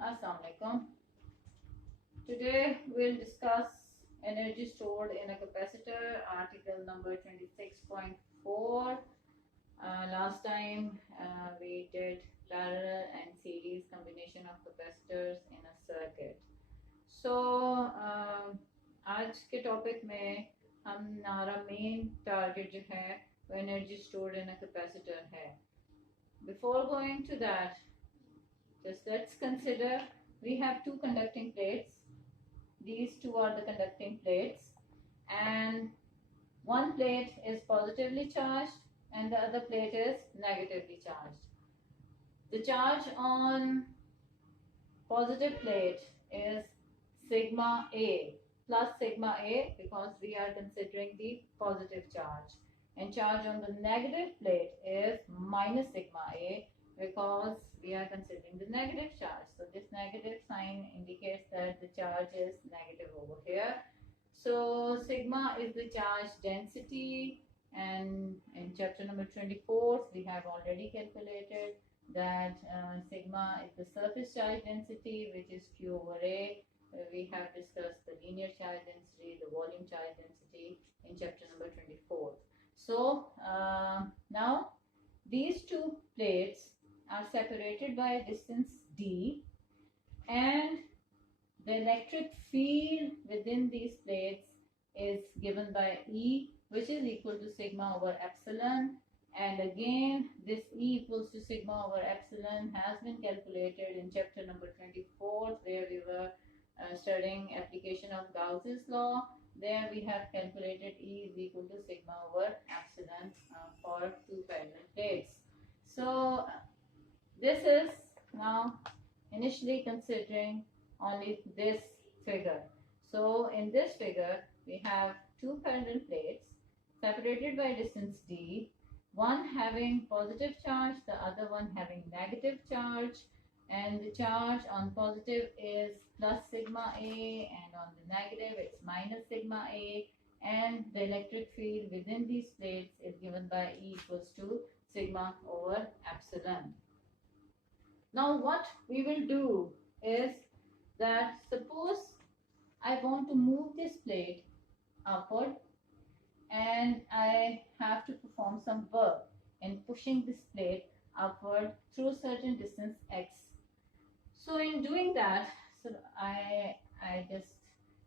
Assalamu alaikum. Today we'll discuss energy stored in a capacitor, article number 26.4. Last time we did parallel and series combination of capacitors in a circuit. So आज के topic में हमारा main target जो है वो energy stored in a capacitor है. Before going to that, just let's consider we have two conducting plates. These two are the conducting plates, and one plate is positively charged and the other plate is negatively charged. The charge on positive plate is sigma A plus sigma A because we are considering the positive charge, and charge on the negative plate is minus sigma A because we are considering the negative charge. So this negative sign indicates that the charge is negative over here. So sigma is the charge density, and in chapter number 24 we have already calculated that sigma is the surface charge density, which is Q over A. We have discussed the linear charge density, the volume charge density in chapter number 24. So now these two plates are separated by a distance d, and the electric field within these plates is given by E, which is equal to sigma over epsilon. And again, this E equals to sigma over epsilon has been calculated in chapter number 24, where we were studying application of Gauss's law. There we have calculated E is equal to sigma over epsilon for two parallel plates. So this is now initially considering only this figure. So in this figure we have two parallel plates separated by distance d, one having positive charge, the other one having negative charge, and the charge on positive is plus sigma A and on the negative it's minus sigma A, and the electric field within these plates is given by E equals to sigma over epsilon. Now what we will do is that suppose I want to move this plate upward and I have to perform some work in pushing this plate upward through a certain distance x. So in doing that, so I just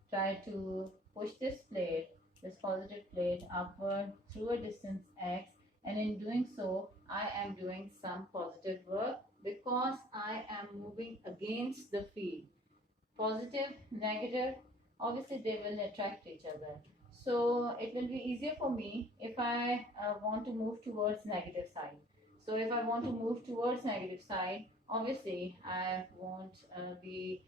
try to push this plate, this positive plate, upward through a distance x, and in doing so I am doing some positive work because I am moving against the field. Positive, negative, obviously they will attract each other. So it will be easier for me if I want to move towards negative side. So if I want to move towards negative side, obviously I won't be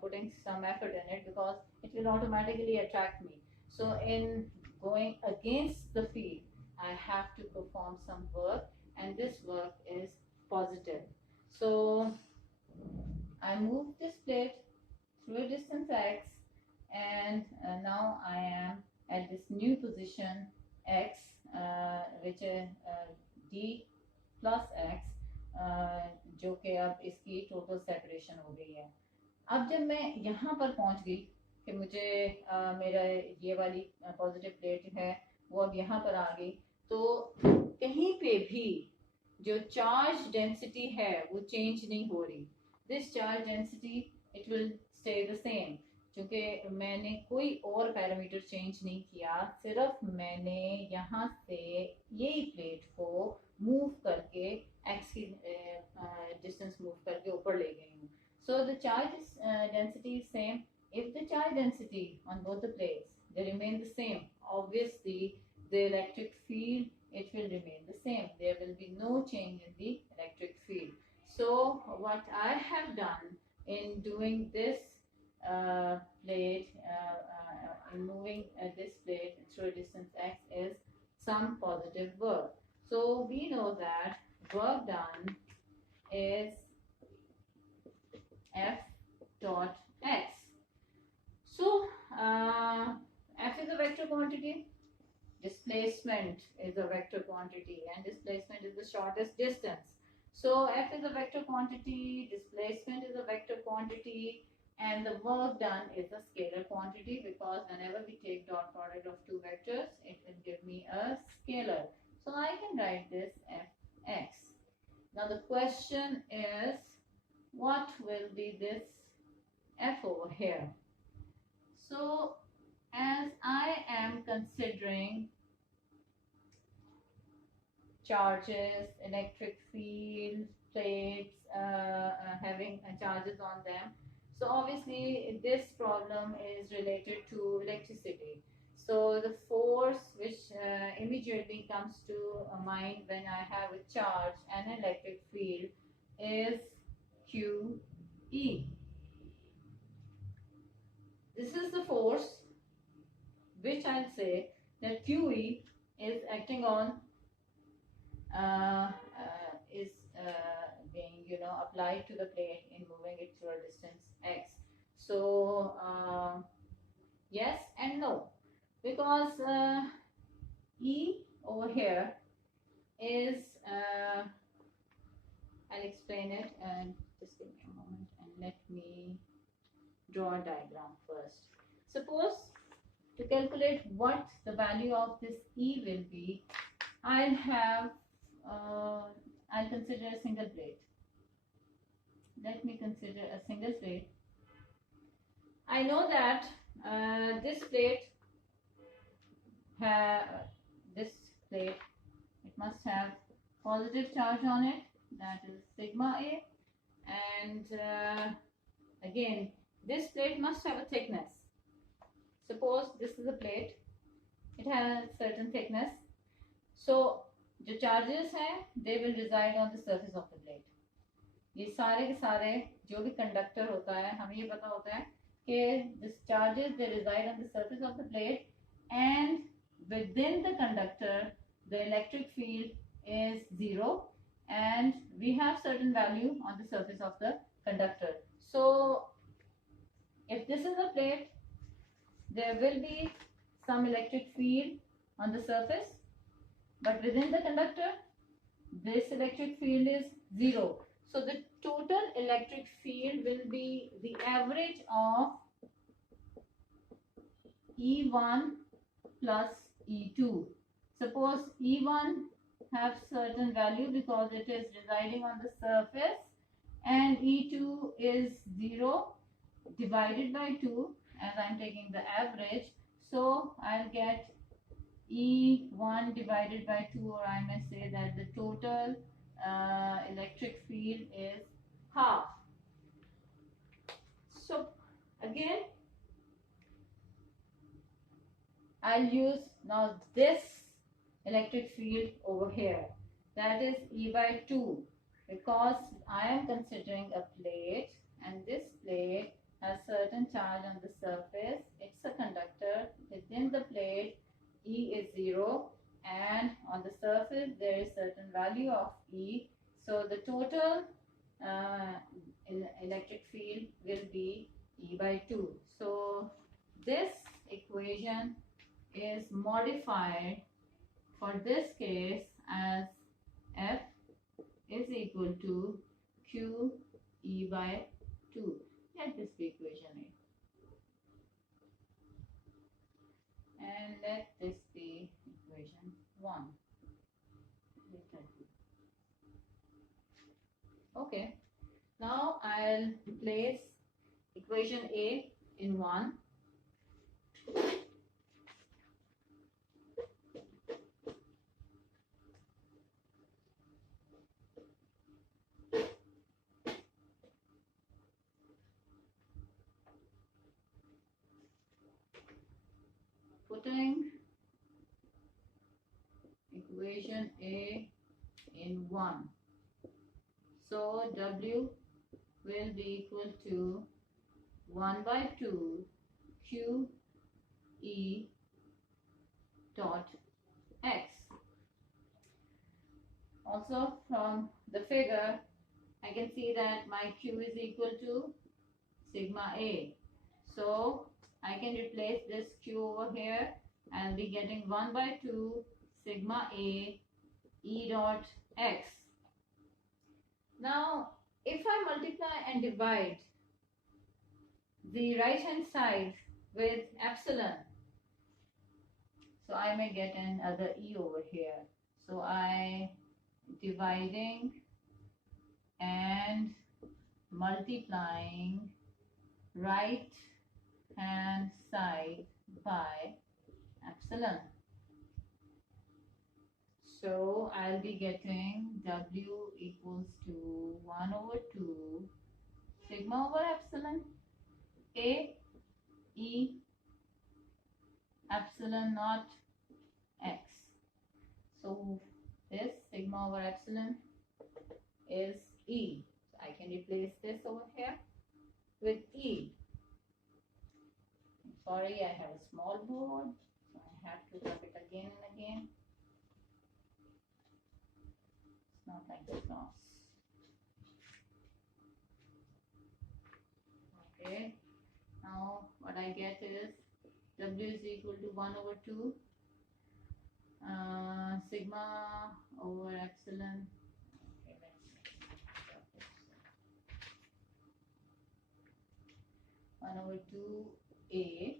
putting some effort in it because it will automatically attract me. So in going against the field, I have to perform some work, and this work is positive. So I move this plate through a distance x, and now I am at this new position x, which is d plus x, जो कि अब इसकी total separation हो गई है. अब जब मैं यहाँ पर पहुँच गई कि मुझे मेरा ये वाली पॉजिटिव प्लेट है वो अब यहाँ पर आ गई, तो कहीं पे भी जो चार्ज डेंसिटी है वो चेंज नहीं हो रही. This charge density it will stay the same, क्योंकि मैंने कोई और पैरामीटर चेंज नहीं किया, सिर्फ मैंने यहाँ से यही प्लेट को मूव करके एक्स की डिस्टेंस मूव करके ऊपर ले गई हूँ. So the charge density is same. If the charge density on both the plates they remain the same, obviously the electric field, it will remain the same. There will be no change in the electric field. So what I have done in doing this plate, in moving this plate through a distance x, is some positive work. So we know that work done is F dot x. So F is a vector quantity, displacement is a vector quantity, and displacement is the shortest distance. So F is a vector quantity, displacement is a vector quantity, and the work done is a scalar quantity, because whenever we take dot product of two vectors, it will give me a scalar. So I can write this Fx. Now the question is, what will be this F over here? So as I am considering charges, electric field, plates having charges on them, so obviously this problem is related to electricity. So the force which immediately comes to mind when I have a charge and an electric field is QE. This is the force which I'll say that QE is acting on is being applied to the plate in moving it through a distance x. So yes and no, because E over here is I'll explain it, and just give me a moment and let me draw a diagram first. Suppose to calculate what the value of this E will be, I'll have I'll consider a single plate. Let me consider a single plate. I know that this plate it must have positive charge on it, that is sigma A, and again this plate must have a thickness. Suppose this is a plate, it has certain thickness, so जो charges हैं they will reside on the surface of the plate. ये सारे के सारे जो भी conductor होता है, हमें ये पता होता है कि this charges they reside on the surface of the plate, and within the conductor the electric field is 0, and we have certain value on the surface of the conductor. So if this is a plate, there will be some electric field on the surface, but within the conductor this electric field is 0. So the total electric field will be the average of E1 plus E2. Suppose E1 have certain value because it is residing on the surface, and E2 is 0 divided by 2, as I'm taking the average. So I'll get E1 divided by 2, or I may say that the total electric field is half. So again I'll use now this electric field over here, that is E by 2, because I am considering a plate, and this plate has certain charge on the surface. It's a conductor. Within the plate E is 0, and on the surface there is certain value of E. So the total electric field will be E by 2. So this equation is modified for this case as F is equal to Q E by 2. Let this be equation A, and let this be equation 1. Okay, now I'll place equation A in 1. Putting equation A in 1. So W will be equal to 1 by 2 Q E dot X. Also from the figure I can see that my Q is equal to sigma A. So I can replace this Q over here. I'll be getting 1 by 2 sigma A E dot X. Now, if I multiply and divide the right hand side with epsilon, so I may get another E over here. So I dividing and multiplying right hand side by epsilon. So I'll be getting W equals to 1 over 2 sigma over epsilon A E epsilon naught x. So this sigma over epsilon is E. So I can replace this over here with E. Sorry, I have a small board, so I have to rub it again and again. It's not like this now. Okay, now what I get is W is equal to 1 over 2 sigma over epsilon. Okay, let's stop this. 1 over 2 A.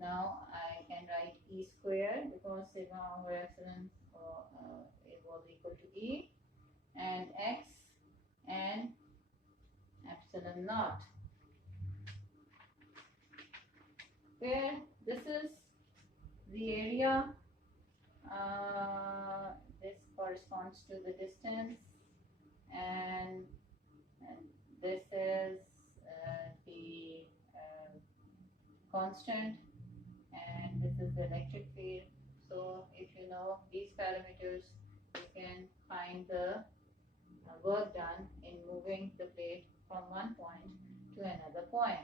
Now I can write E squared because sigma over epsilon it was equal to E, and X and epsilon naught, where this is the area, this corresponds to the distance, and this is the constant, and this is the electric field. So if you know these parameters, you can find the work done in moving the plate from one point to another point.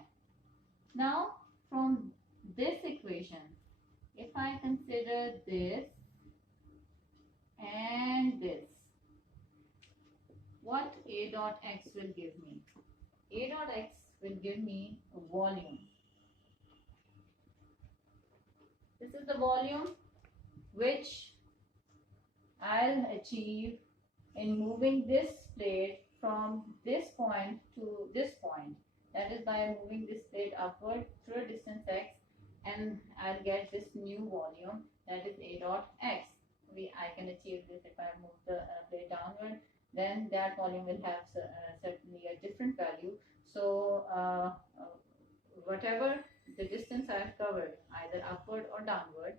Now from this equation, if I consider this and this, what A dot x will give me? A dot x will give me a volume. This is the volume which I'll achieve in moving this plate from this point to this point. That is by moving this plate upward through a distance x, and I'll get this new volume, that is A dot x. I can achieve this if I move the plate downward, then that volume will have certainly a different value. So whatever the distance I have covered, either upward or downward,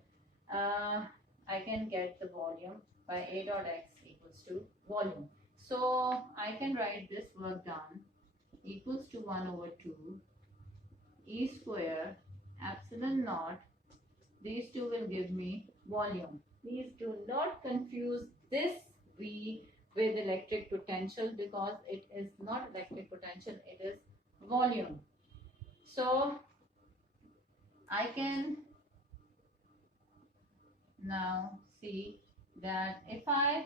I can get the volume by A dot x equals to volume. So I can write this work done equals to 1 over 2 E square epsilon naught. These two will give me volume. Please do not confuse this V with electric potential, because it is not electric potential, it is volume. So I can now see that if I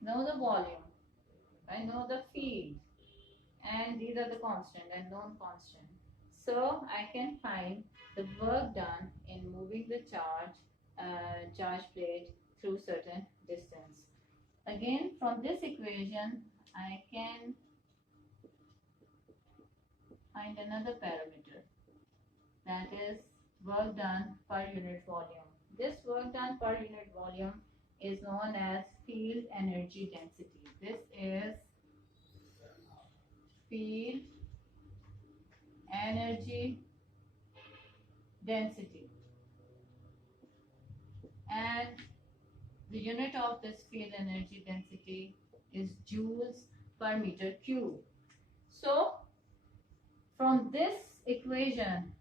know the volume, I know the field, and these are the constant and known constant, so I can find the work done in moving the charge plate through certain distance. Again, from this equation, I can find another parameter, that is work done per unit volume. This work done per unit volume is known as field energy density. This is field energy density, and the unit of this field energy density is joules per meter cube. So from this equation,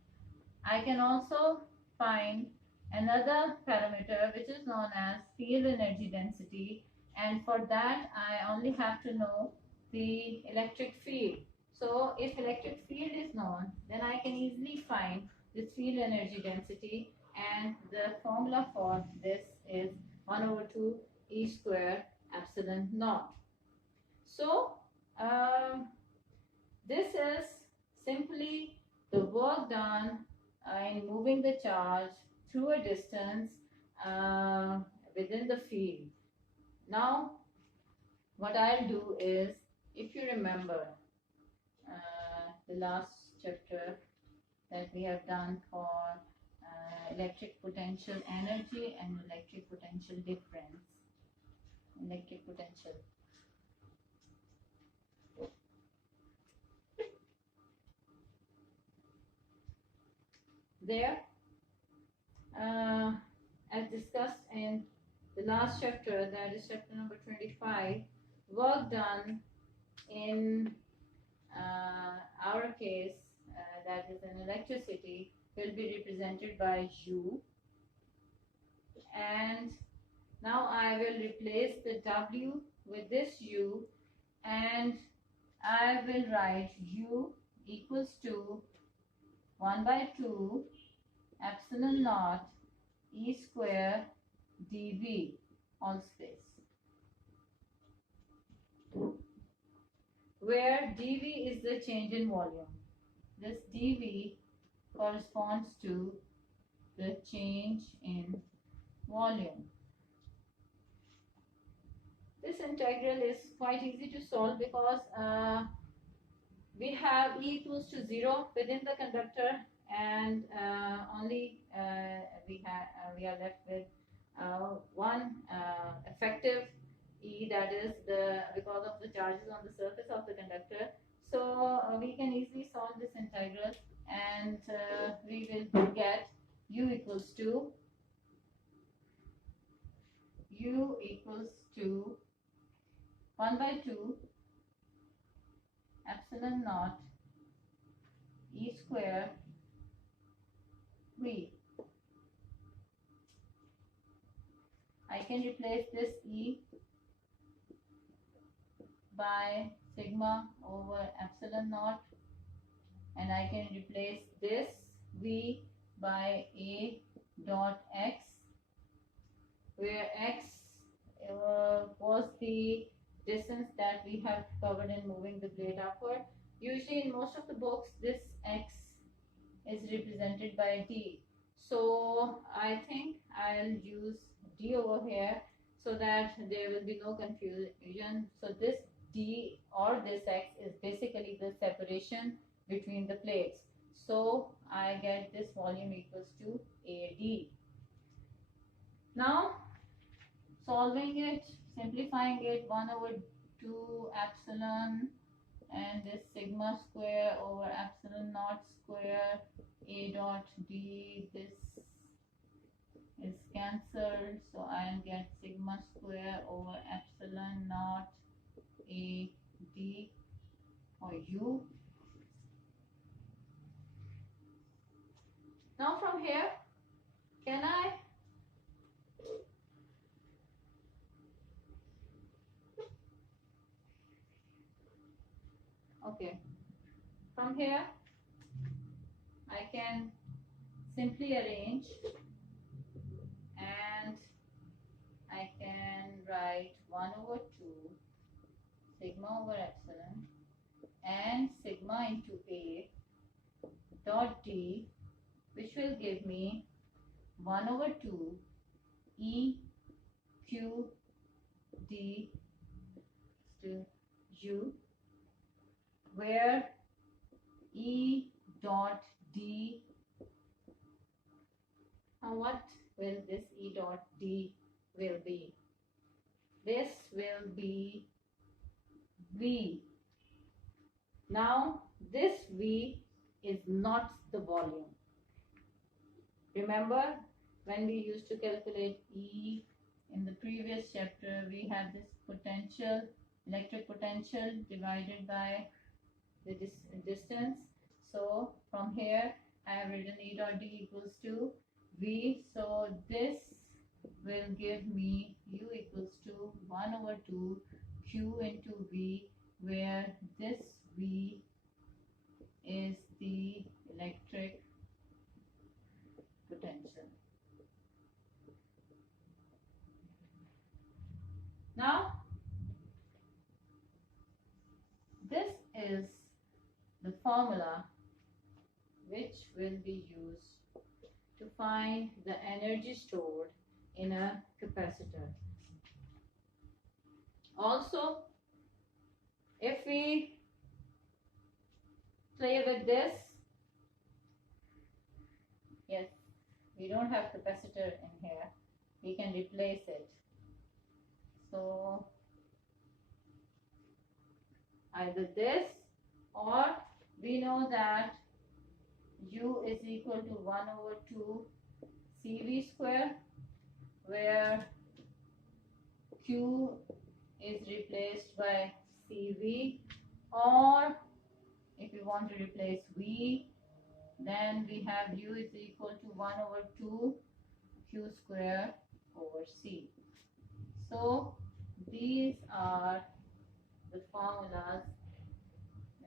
I can also find another parameter which is known as field energy density, and for that I only have to know the electric field. So if electric field is known, then I can easily find this field energy density, and the formula for this is 1 over 2 E square epsilon naught. So this is simply the work done in moving the charge through a distance within the field. Now what I'll do is, if you remember the last chapter that we have done for electric potential energy and electric potential difference, electric potential. There, as discussed in the last chapter, that is chapter number 25, work done in our case, that is in electricity, will be represented by U. And now I will replace the W with this U, and I will write U equals to 1 by 2 epsilon naught E square dV, all space, where dV is the change in volume. This dV corresponds to the change in volume. This integral is quite easy to solve because we have E equals to 0 within the conductor, and only we are left with one effective E, that is because of the charges on the surface of the conductor. So we can easily solve this integral, and we will get U equals to 1 by 2 epsilon naught E square V. I can replace this E by sigma over epsilon naught, and I can replace this V by A dot X, where X was the distance that we have covered in moving the blade upward. Usually in most of the books this X is represented by D, so I think I'll use D over here so that there will be no confusion. So this D or this X is basically the separation between the plates, so I get this volume equals to AD. Now solving it, simplifying it, 1 over 2 epsilon and this sigma square over epsilon naught square A dot D, this is cancelled, so I'll get sigma square over epsilon naught A D or U. Now from here, can I from here I can simply arrange, and I can write 1 over 2 sigma over epsilon and sigma into A dot D, which will give me 1 over 2 E Q D to U, where E dot D, now what will this E dot D will be? This will be V. Now this V is not the volume. Remember when we used to calculate E in the previous chapter, we had this potential, electric potential divided by the distance. So from here I have written E dot D equals to V, so this will give me U equals to 1 over 2 Q into V, where this V is the electric potential. Now this is the formula which will be used to find the energy stored in a capacitor. Also, we play with this, yes, we don't have capacitor in here, we can replace it. So either this, or we know that U is equal to 1 over 2 CV square, where Q is replaced by CV, or if you want to replace V, then we have U is equal to 1 over 2 Q square over C. So these are the formulas,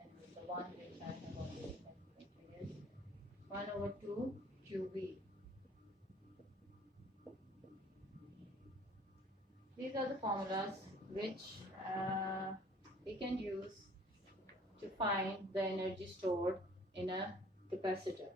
and the one which I have already is 1 over 2 QV. These are the formulas which we can use to find the energy stored in a capacitor.